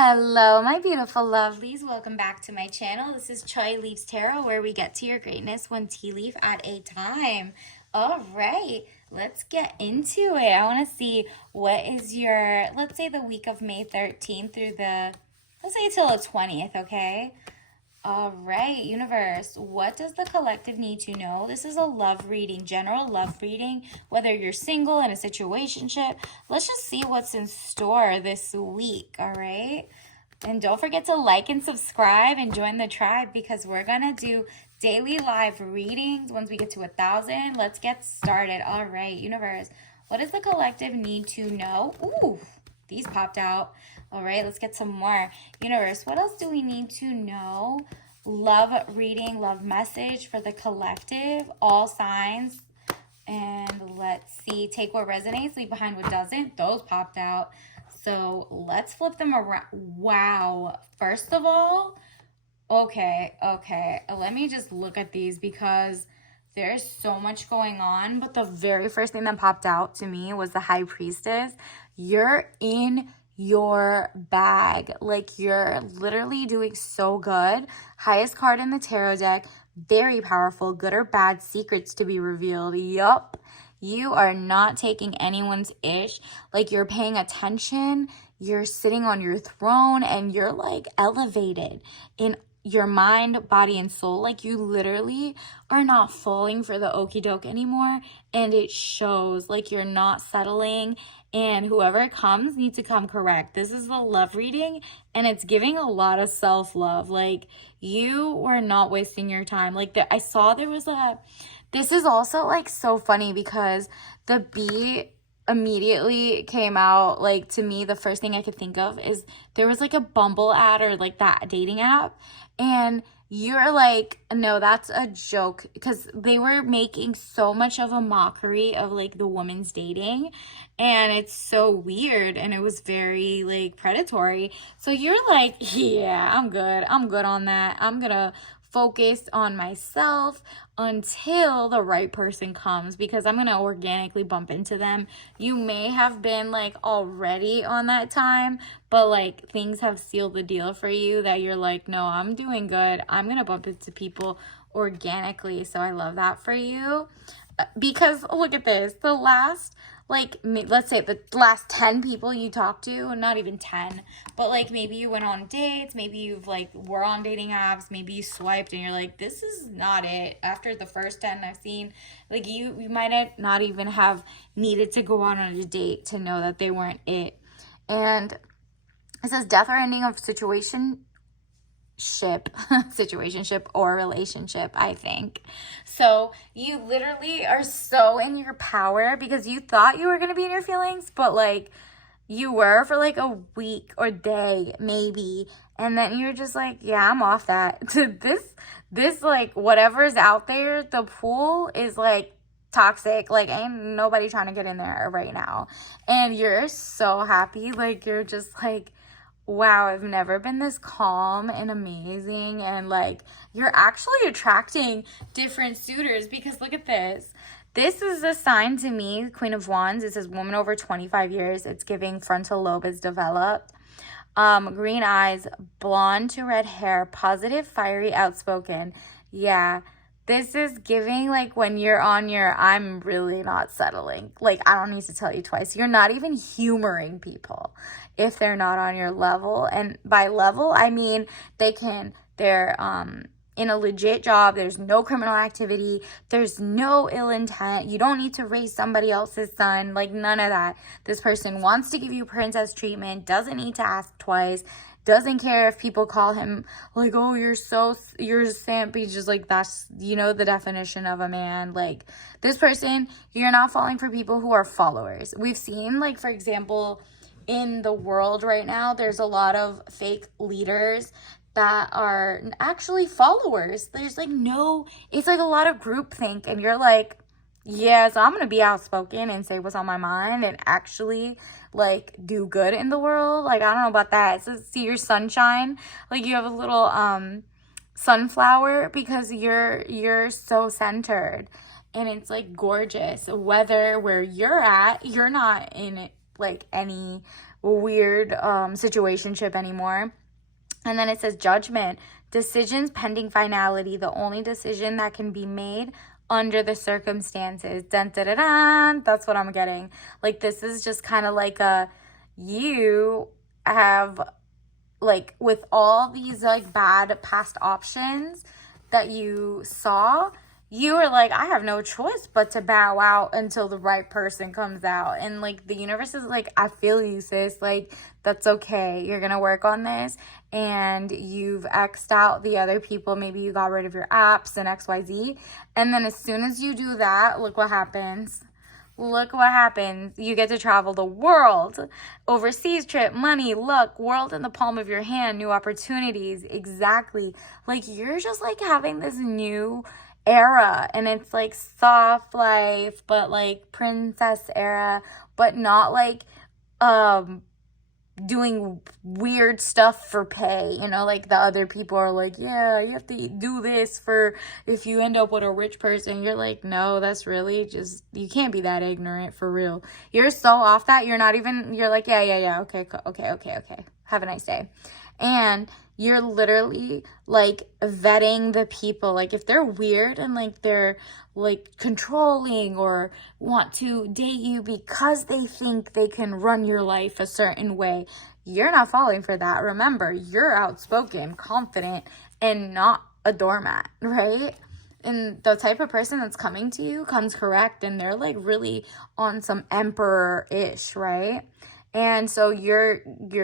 Hello, my beautiful lovelies. Welcome back to my channel. This is Choi Leaves Tarot, where we get to your greatness one tea leaf at a time. All right, let's get into it. I want to see what is your, let's say the week of May 13th through let's say till the 20th, okay? All right, universe, what does the collective need to know? This is a love reading, general love reading, whether you're single in a situationship. Let's just see what's in store this week, all right? And don't forget to like and subscribe and join the tribe because we're going to do daily live readings once we get to 1,000. Let's get started. All right, universe, what does the collective need to know? Ooh, these popped out. All right, let's get some more. Universe, what else do we need to know? Love reading, love message for the collective, all signs. And let's see, take what resonates, leave behind what doesn't. Those popped out. So let's flip them around. Wow. First of all, okay. Let me just look at these because there's so much going on. But the very first thing that popped out to me was the High Priestess. You're in your bag. Like, you're literally doing so good. Highest card in the tarot deck. Very powerful. Good or bad secrets to be revealed. Yup. You are not taking anyone's ish. Like, you're paying attention. You're sitting on your throne and you're like elevated in your mind, body, and soul. Like, you literally are not falling for the okie doke anymore. And it shows. Like, you're not settling. And whoever comes needs to come correct. This is the love reading. And it's giving a lot of self-love. Like, you were not wasting your time. Like, I saw there was this is also like so funny because the bee immediately came out. Like, to me, the first thing I could think of is there was like a Bumble ad or like that dating app, and you're like, no, that's a joke, because they were making so much of a mockery of like the woman's dating, and it's so weird, and it was very like predatory. So you're like, yeah, I'm good on that. I'm gonna focus on myself until the right person comes, because I'm gonna organically bump into them. You may have been like already on that time, but like things have sealed the deal for you that you're like, no, I'm doing good. I'm gonna bump into people organically. So I love that for you, because look at this. The last, like, let's say the last 10 people you talked to, not even 10, but like maybe you went on dates, maybe you've like were on dating apps, maybe you swiped and you're like, this is not it. After the first 10 I've seen, like you might not even have needed to go out on a date to know that they weren't it. And it says death or ending of situationship or relationship, I think. So you literally are so in your power because you thought you were going to be in your feelings, but like you were for like a week or day maybe, and then you're just like, yeah, I'm off that. this like whatever's out there, the pool is like toxic. Like, ain't nobody trying to get in there right now, and you're so happy. Like, you're just like, wow, I've never been this calm and amazing. And like, you're actually attracting different suitors, because look at this. This is a sign to me, Queen of Wands. It says woman over 25 years. It's giving frontal lobe is developed. Green eyes, blonde to red hair, positive, fiery, outspoken. Yeah. This is giving like when you're on your, I'm really not settling. Like, I don't need to tell you twice. You're not even humoring people if they're not on your level. And by level, I mean they're in a legit job. There's no criminal activity. There's no ill intent. You don't need to raise somebody else's son. Like, none of that. This person wants to give you princess treatment, doesn't need to ask twice. Doesn't care if people call him like, oh, you're a simp. He's just like, that's, you know, the definition of a man. Like, this person, you're not falling for people who are followers. We've seen, like, for example, in the world right now, there's a lot of fake leaders that are actually followers. There's like it's like a lot of groupthink, and you're like, yeah, so I'm gonna be outspoken and say what's on my mind and actually like do good in the world. Like, I don't know about that. So see your sunshine, like you have a little sunflower, because you're so centered, and it's like gorgeous. Weather where you're at, you're not in like any weird situationship anymore. And then it says judgment, decisions pending finality, the only decision that can be made under the circumstances. Dun, dun, dun, dun. That's what I'm getting. Like, this is just kind of like you have, like, with all these like bad past options that you saw, you were like, I have no choice but to bow out until the right person comes out. And like, the universe is like, I feel you, sis. Like, that's okay. You're gonna work on this. And you've X'd out the other people. Maybe you got rid of your apps and XYZ. And then as soon as you do that, look what happens. Look what happens. You get to travel the world. Overseas trip, money, luck, world in the palm of your hand, new opportunities. Exactly. Like, you're just like having this new era, and it's like soft life, but like princess era, but not like doing weird stuff for pay, you know, like the other people are like, yeah, you have to do this for if you end up with a rich person. You're like, no, that's really just, you can't be that ignorant, for real. You're so off that you're not even, you're like, yeah, okay, have a nice day. And you're literally like vetting the people. Like, if they're weird and like they're like controlling or want to date you because they think they can run your life a certain way, you're not falling for that. Remember, you're outspoken, confident, and not a doormat, right? And the type of person that's coming to you comes correct, and they're like really on some emperor-ish, right? And so you're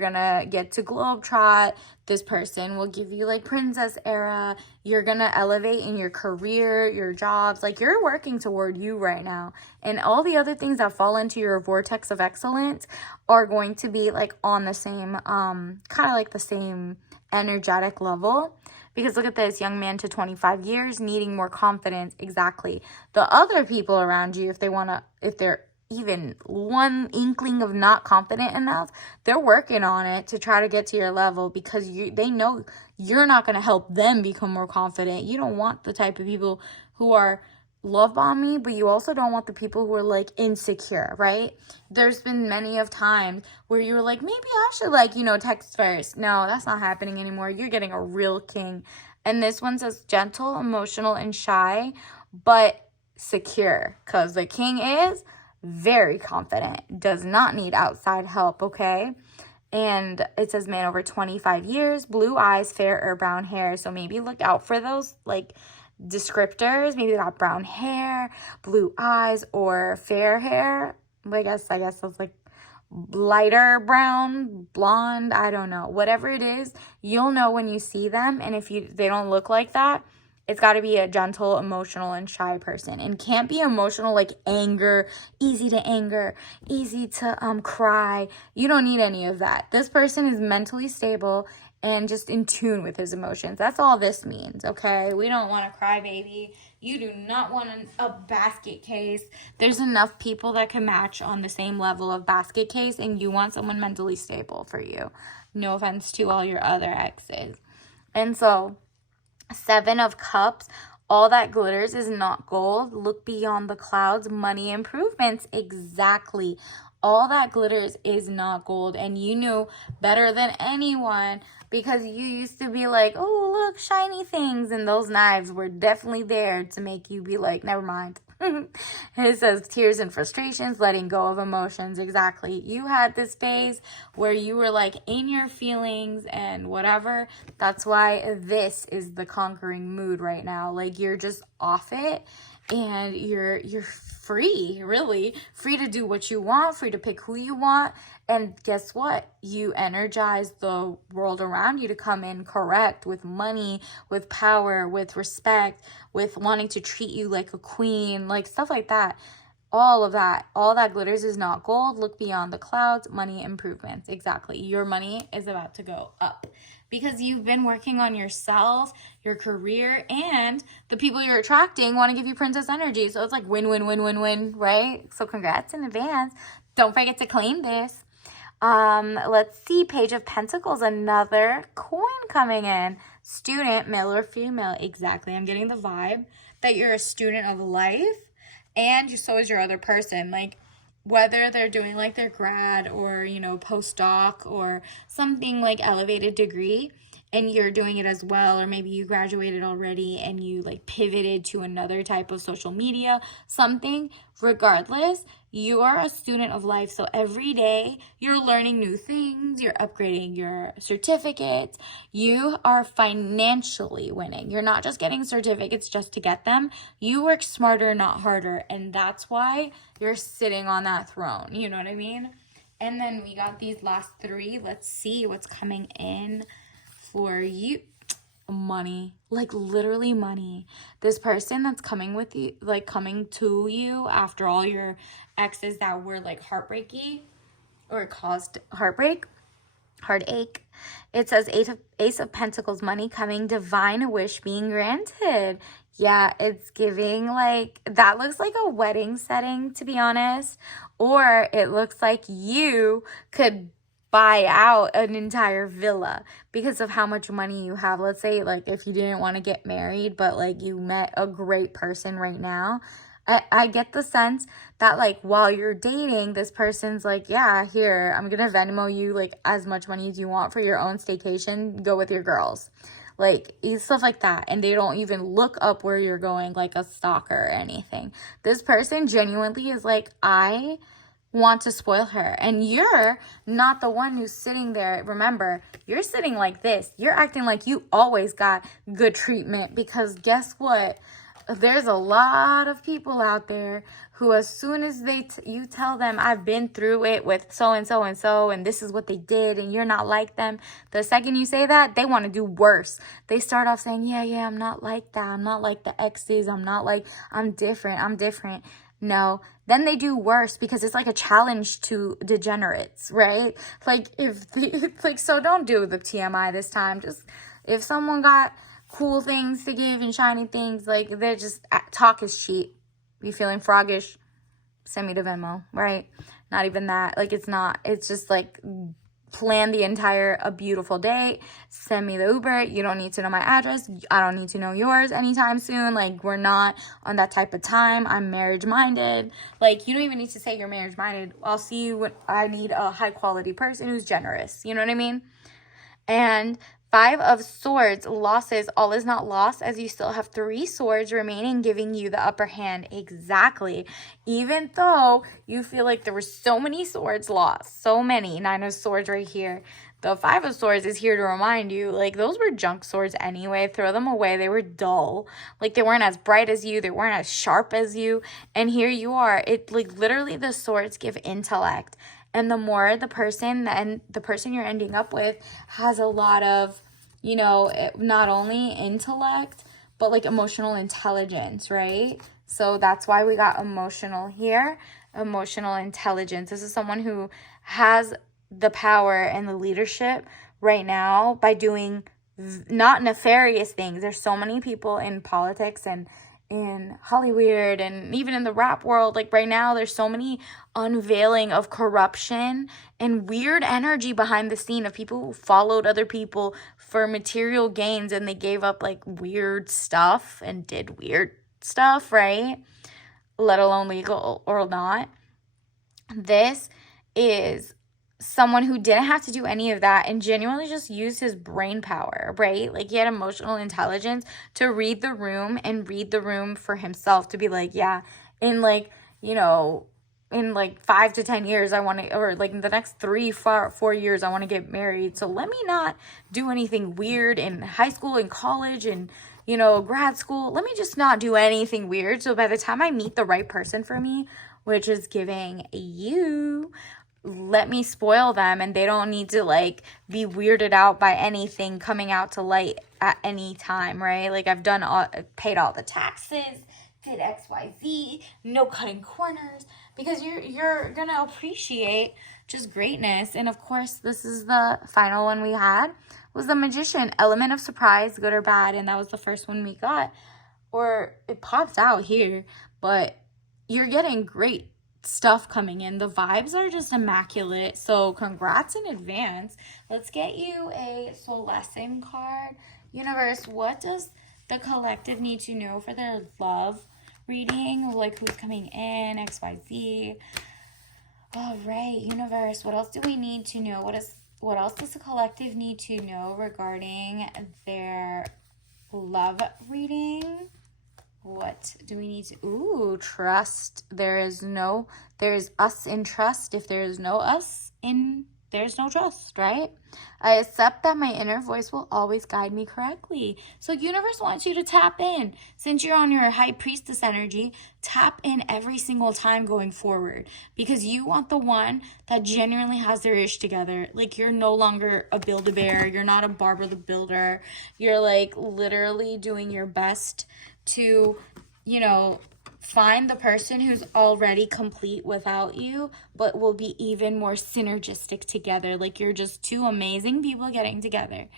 gonna get to globetrot. This person will give you like princess era. You're gonna elevate in your career, your jobs. Like, you're working toward you right now. And all the other things that fall into your vortex of excellence are going to be like on the same, kind of like the same energetic level. Because look at this, young man to 25 years, needing more confidence. Exactly. The other people around you, if they're even one inkling of not confident enough, they're working on it to try to get to your level, because they know you're not going to help them become more confident. You don't want the type of people who are love bomby, but you also don't want the people who are like insecure, right? There's been many of times where you're like, maybe I should like, text first. No, that's not happening anymore. You're getting a real king. And this one says gentle, emotional, and shy, but secure, because the king is very confident, does not need outside help, okay? And it says man over 25 years, blue eyes, fair or brown hair. So maybe look out for those like descriptors. Maybe they got brown hair, blue eyes, or fair hair. I guess that's like lighter brown, blonde, I don't know. Whatever it is, you'll know when you see them. And if they don't look like that, it's got to be a gentle, emotional, and shy person. And can't be emotional like anger, easy to cry. You don't need any of that. This person is mentally stable and just in tune with his emotions. That's all this means, okay? We don't want a crybaby. You do not want a basket case. There's enough people that can match on the same level of basket case, and you want someone mentally stable for you. No offense to all your other exes. And so, 7 of Cups, all that glitters is not gold. Look beyond the clouds, money improvements. Exactly. All that glitters is not gold. And you knew better than anyone, because you used to be like, oh, look, shiny things. And those knives were definitely there to make you be like, never mind. It says tears and frustrations, letting go of emotions. Exactly. You had this phase where you were like in your feelings and whatever. That's why this is the conquering mood right now. Like, you're just off it, and you're free, really free to do what you want, free to pick who you want. And guess what? You energize the world around you to come in correct, with money, with power, with respect, with wanting to treat you like a queen, like stuff like that. All that glitters is not gold. Look beyond the clouds, money improvements. Exactly. Your money is about to go up, because you've been working on yourself, your career, and the people you're attracting want to give you princess energy. So it's like win, win, win, win, win, right? So congrats in advance. Don't forget to claim this. Let's see. Page of Pentacles, another coin coming in. Student, male or female. Exactly. I'm getting the vibe that you're a student of life, and so is your other person. Like, whether they're doing like their grad or, you know, postdoc or something like elevated degree, and you're doing it as well, or maybe you graduated already and you like pivoted to another type of social media, something, regardless, you are a student of life. So every day you're learning new things, you're upgrading your certificates, you are financially winning. You're not just getting certificates just to get them. You work smarter, not harder. And that's why you're sitting on that throne. You know what I mean? And then we got these last three. Let's see what's coming in for you. Money, like literally money. This person that's coming with you, like coming to you after all your exes that were like heartbreaky or caused heartache. It says Ace of Pentacles, money coming, divine wish being granted. Yeah, it's giving like, that looks like a wedding setting, to be honest. Or it looks like you could buy out an entire villa because of how much money you have. Let's say like if you didn't want to get married, but like you met a great person right now. I get the sense that like while you're dating, this person's like, yeah, here, I'm going to Venmo you like as much money as you want for your own staycation. Go with your girls. Like stuff like that. And they don't even look up where you're going like a stalker or anything. This person genuinely is like, I want to spoil her, and you're not the one who's sitting there. Remember, you're sitting like this. You're acting like you always got good treatment, because guess what? There's a lot of people out there who, as soon as you tell them, I've been through it with so and so and so, and this is what they did, and you're not like them, the second you say that, they want to do worse. They start off saying, yeah, I'm not like that. I'm not like the exes. I'm different. No, then they do worse, because it's like a challenge to degenerates, right? Like so don't do the TMI this time. Just if someone got cool things to give and shiny things, like they're just, talk is cheap. You feeling froggish? Send me the Venmo, right? Not even that. Like it's just like, plan a beautiful day, send me the Uber. You don't need to know my address. I don't need to know yours anytime soon. Like, we're not on that type of time. I'm marriage minded. Like, you don't even need to say you're marriage minded. I'll see you when I need a high quality person who's generous. You know what I mean? And 5 of Swords, losses, all is not lost, as you still have 3 swords remaining, giving you the upper hand. Exactly. Even though you feel like there were so many swords lost, so many, 9 of Swords right here. The 5 of Swords is here to remind you, like, those were junk swords anyway. Throw them away. They were dull. Like, they weren't as bright as you. They weren't as sharp as you. And here you are. It, like, literally the swords give intellect. And the more the person you're ending up with has a lot of, you know, not only intellect, but like emotional intelligence, right? So that's why we got emotional here, emotional intelligence. This is someone who has the power and the leadership right now by doing not nefarious things. There's so many people in politics and in Hollywood and even in the rap world, like right now, there's so many unveiling of corruption and weird energy behind the scene of people who followed other people for material gains, and they gave up like weird stuff and did weird stuff, right? Let alone legal or not. This is someone who didn't have to do any of that and genuinely just used his brain power, right? Like, he had emotional intelligence to read the room and read the room for himself, to be like, yeah, in like, you know, in like 5 to 10 years, I want to, or like in the next 4 years, I want to get married. So let me not do anything weird in high school and college and, you know, grad school. Let me just not do anything weird. So by the time I meet the right person for me, which is giving you, let me spoil them, and they don't need to like be weirded out by anything coming out to light at any time, right? Like, I've paid all the taxes, did XYZ, no cutting corners, because you're gonna appreciate just greatness. And of course, this is the final one we had, was the Magician, element of surprise, good or bad, and that was the first one we got, or it pops out here, but you're getting great stuff coming in. The vibes are just immaculate, so congrats in advance. Let's get you a soul lesson card. Universe, what does the collective need to know for their love reading? Like, who's coming in, XYZ. All right, universe, what else do we need to know? What else does the collective need to know regarding their love reading? What do we need to... Ooh, trust. There is us in trust. If there is no us in, there's no trust, right? I accept that my inner voice will always guide me correctly. So universe wants you to tap in. Since you're on your high priestess energy, tap in every single time going forward, because you want the one that genuinely has their ish together. Like, you're no longer a Build-A-Bear. You're not a Barbara the Builder. You're like literally doing your best to, find the person who's already complete without you, but will be even more synergistic together. Like, you're just two amazing people getting together.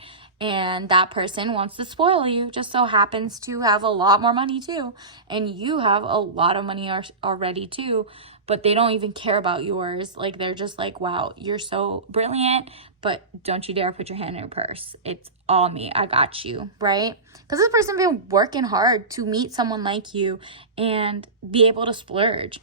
And that person wants to spoil you, just so happens to have a lot more money too. And you have a lot of money already too, but they don't even care about yours. Like, they're just like, wow, you're so brilliant, but don't you dare put your hand in your purse. It's all me. I got you, right? Because this person been working hard to meet someone like you and be able to splurge.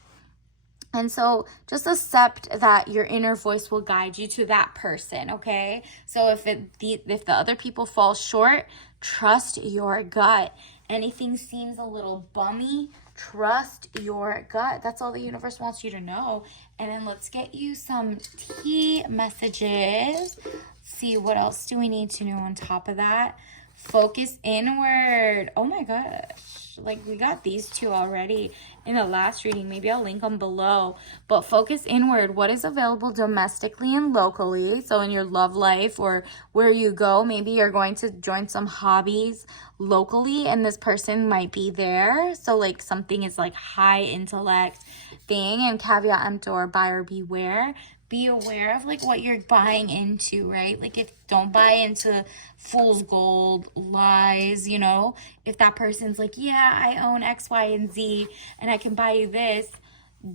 And so just accept that your inner voice will guide you to that person, okay? So if the other people fall short, trust your gut. Anything seems a little bummy, trust your gut. That's all the universe wants you to know. And then let's get you some tea messages. See, what else do we need to know on top of that? Focus inward. Oh my gosh. Like, we got these two already in the last reading. Maybe I'll link them below. But focus inward. What is available domestically and locally? So in your love life or where you go, maybe you're going to join some hobbies locally and this person might be there. So like something is like high intellect thing, and caveat emptor, buyer beware. Be aware of like what you're buying into, right? Like, if don't buy into fool's gold, lies, if that person's like, yeah, I own X, Y, and Z and I can buy you this,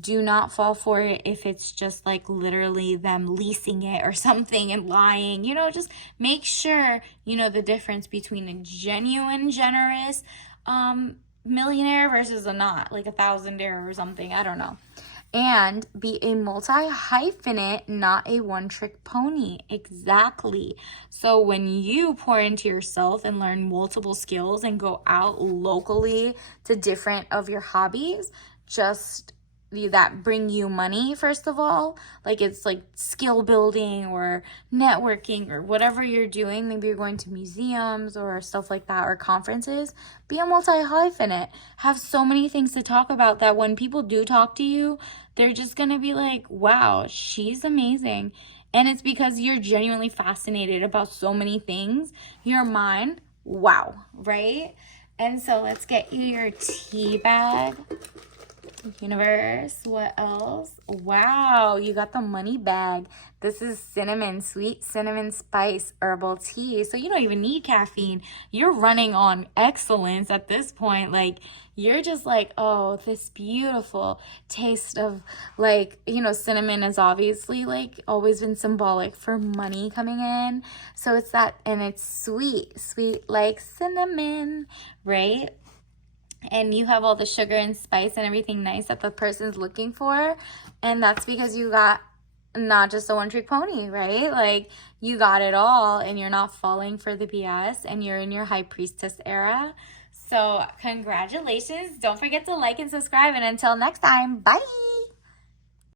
do not fall for it if it's just like literally them leasing it or something and lying. Just make sure you know the difference between a genuine generous millionaire versus a not, like a thousandaire or something. I don't know. And be a multi-hyphenate, not a one-trick pony. Exactly. So when you pour into yourself and learn multiple skills and go out locally to different of your hobbies, just that bring you money, first of all, like it's like skill building or networking or whatever you're doing. Maybe you're going to museums or stuff like that, or conferences. Be a multi-hyphenate. Have so many things to talk about that when people do talk to you, they're just gonna be like, wow, she's amazing. And it's because you're genuinely fascinated about so many things. Your mind, wow, right? And so let's get you your tea bag. Universe, what else? Wow, you got the money bag. This is sweet cinnamon spice herbal tea. So you don't even need caffeine. You're running on excellence at this point. Like, you're just like, oh, this beautiful taste of, like, cinnamon is obviously like always been symbolic for money coming in. So it's that, and it's sweet like cinnamon, right? And you have all the sugar and spice and everything nice that the person's looking for. And that's because you got not just a one-trick pony, right? Like, you got it all and you're not falling for the BS and you're in your high priestess era. So congratulations. Don't forget to like and subscribe. And until next time, bye.